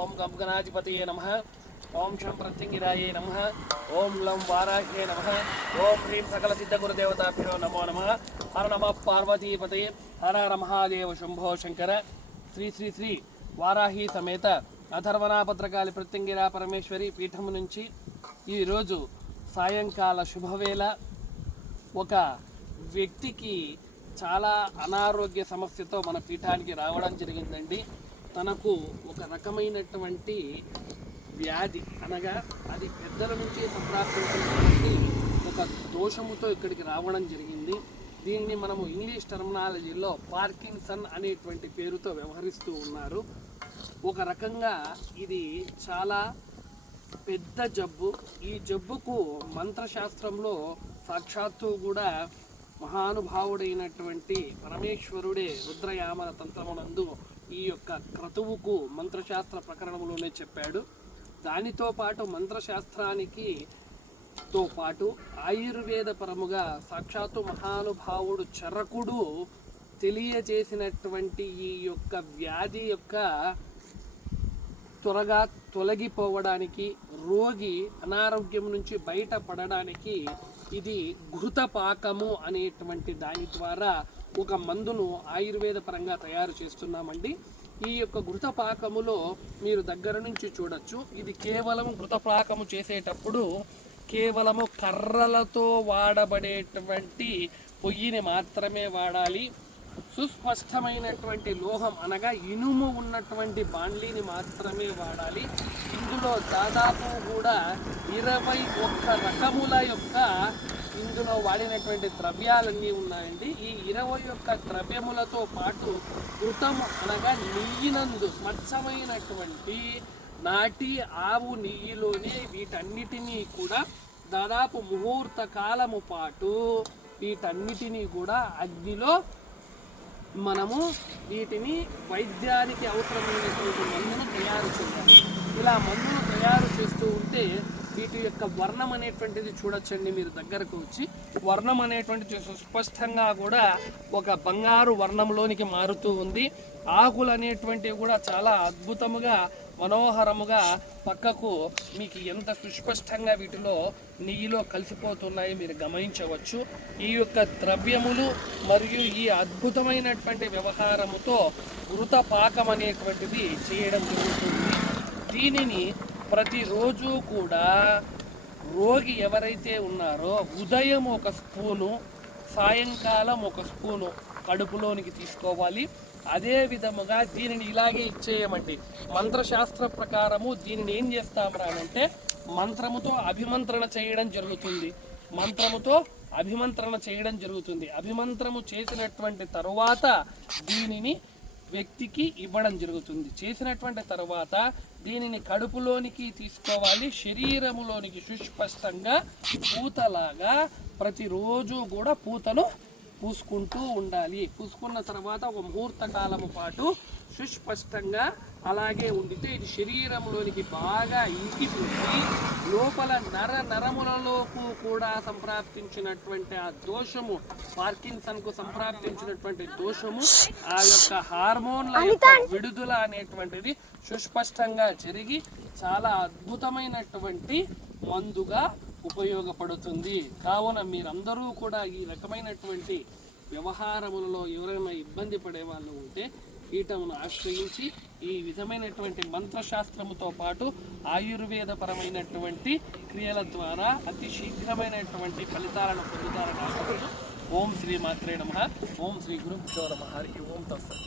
ఓం గంగనాధిపతయే నమః. ఓం శం ప్రత్యంగిరాయే నమః. ఓం లం వారాహ్యే నమః. ఓం హ్రీం సకల సిద్ధ గురుదేవతాభ్యో నమో నమః. హర నమః పార్వతీపతయే. హర హర మహాదేవ శంభో శంకర. శ్రీ శ్రీ శ్రీ వారాహి సమేత అథర్వణాభద్రకాళి ప్రత్యంగిరా పరమేశ్వరి పీఠము నుంచి ఈరోజు సాయంకాల శుభవేళ ఒక వ్యక్తికి చాలా అనారోగ్య సమస్యతో మన పీఠానికి రావడం జరిగిందండి. తనకు ఒక రకమైనటువంటి వ్యాధి అనగా అది పెద్దల నుంచి సంప్రాప్తించినటువంటి ఒక దోషముతో ఇక్కడికి రావడం జరిగింది. దీనిని మనము ఇంగ్లీష్ టర్మినాలజీలో పార్కిన్సన్ అనేటువంటి పేరుతో వ్యవహరిస్తూ ఉన్నారు. ఒక రకంగా ఇది చాలా పెద్ద జబ్బు. ఈ జబ్బుకు మంత్రశాస్త్రంలో సాక్షాత్తు కూడా మహానుభావుడైనటువంటి పరమేశ్వరుడే రుద్రయామన తంత్రమునందు ఈ యొక్క క్రతువుకు మంత్రశాస్త్ర ప్రకరణంలోనే చెప్పాడు. దానితో పాటు మంత్రశాస్త్రానికి తో పాటు ఆయుర్వేద పరముగా సాక్షాత్తు మహానుభావుడు చరకుడు తెలియజేసినటువంటి ఈ యొక్క వ్యాధి యొక్క త్వరగా తొలగిపోవడానికి, రోగి అనారోగ్యం నుంచి బయటపడడానికి ఇది ఘృతపాకము అనేటువంటి దాని ద్వారా ఒక మందును ఆయుర్వేద పరంగా తయారు చేస్తున్నామండి. ఈ యొక్క ఘృతపాకములో మీరు దగ్గర నుంచి చూడొచ్చు. ఇది కేవలం ఘృతపాకము చేసేటప్పుడు కేవలము కర్రలతో వాడబడేటువంటి పొయ్యిని మాత్రమే వాడాలి. సుస్పష్టమైనటువంటి లోహం అనగా ఇనుము ఉన్నటువంటి బాండ్లీని మాత్రమే వాడాలి. ఇందులో దాదాపు కూడా 21 రకముల యొక్క ఇందులో వాడినటువంటి ద్రవ్యాలన్నీ ఉన్నాయండి. ఈ 21 ద్రవ్యములతో పాటు ఘృతము అనగా నెయ్యినందు స్వచ్ఛమైనటువంటి నాటి ఆవు నెయ్యిలోనే వీటన్నిటినీ కూడా దాదాపు ముహూర్త కాలము పాటు వీటన్నిటినీ కూడా అగ్నిలో మనము వీటిని వైద్యానికి అవసరమైనటువంటి మందును తయారు చేయాలి. ఇలా మందును తయారు చేస్తూ ఉంటే వీటి యొక్క వర్ణం అనేటువంటిది చూడొచ్చండి. మీరు దగ్గరకు వచ్చి వర్ణం అనేటువంటిది సుస్పష్టంగా కూడా ఒక బంగారు వర్ణంలోనికి మారుతూ ఉంది. ఆకులు అనేటువంటివి కూడా చాలా అద్భుతముగా మనోహరముగా పక్కకు మీకు ఎంత సుస్పష్టంగా వీటిలో నెయ్యిలో కలిసిపోతున్నాయో మీరు గమనించవచ్చు. ఈ యొక్క ద్రవ్యములు మరియు ఈ అద్భుతమైనటువంటి వ్యవహారముతో ఘృతపాకం అనేటువంటిది చేయడం జరుగుతుంది. దీనిని ప్రతిరోజు కూడా రోగి ఎవరైతే ఉన్నారో ఉదయం 1 స్పూను, సాయంకాలం 1 స్పూను కడుపులోనికి తీసుకోవాలి. అదే విధముగా దీనిని ఇలాగే ఇచ్చేయమండి. మంత్రశాస్త్ర ప్రకారము దీనిని ఏం చేస్తామరా అంటే మంత్రముతో అభిమంత్రణ చేయడం జరుగుతుంది. అభిమంత్రము చేసినటువంటి తరువాత దీనిని వ్యక్తికి ఇవ్వడం జరుగుతుంది. చేసినటువంటి తర్వాత దీనిని కడుపులోనికి తీసుకోవాలి. శరీరములోనికి సుస్పష్టంగా పూతలాగా ప్రతిరోజు కూడా పూతను పూసుకుంటూ ఉండాలి. పూసుకున్న తర్వాత ఒక ముహూర్త కాలము పాటు సుస్పష్టంగా అలాగే ఉండితే ఇది శరీరంలోనికి బాగా ఇంకిపోయి లోపల నరములలోకి కూడా సంప్రాప్తించినటువంటి ఆ దోషము, పార్కిన్సన్కు సంప్రాప్తించినటువంటి దోషము, ఆ యొక్క హార్మోన్ల యొక్క విడుదల అనేటువంటిది సుస్పష్టంగా జరిగి చాలా అద్భుతమైనటువంటి మందుగా ఉపయోగపడుతుంది. కావున మీరందరూ కూడా ఈ రకమైనటువంటి వ్యవహారములలో ఎవరైనా ఇబ్బంది పడే వాళ్ళు ఉంటే పీఠమును ఆశ్రయించి ఈ విధమైనటువంటి మంత్రశాస్త్రముతో పాటు ఆయుర్వేద పరమైనటువంటి క్రియల ద్వారా అతి శీఘ్రమైనటువంటి ఫలితాలను పొందుతారని ఆశిస్తూ ఓం శ్రీ మాత్రే నమః. ఓం శ్రీ గురుభ్యో నమః. హరి ఓం తత్సత్.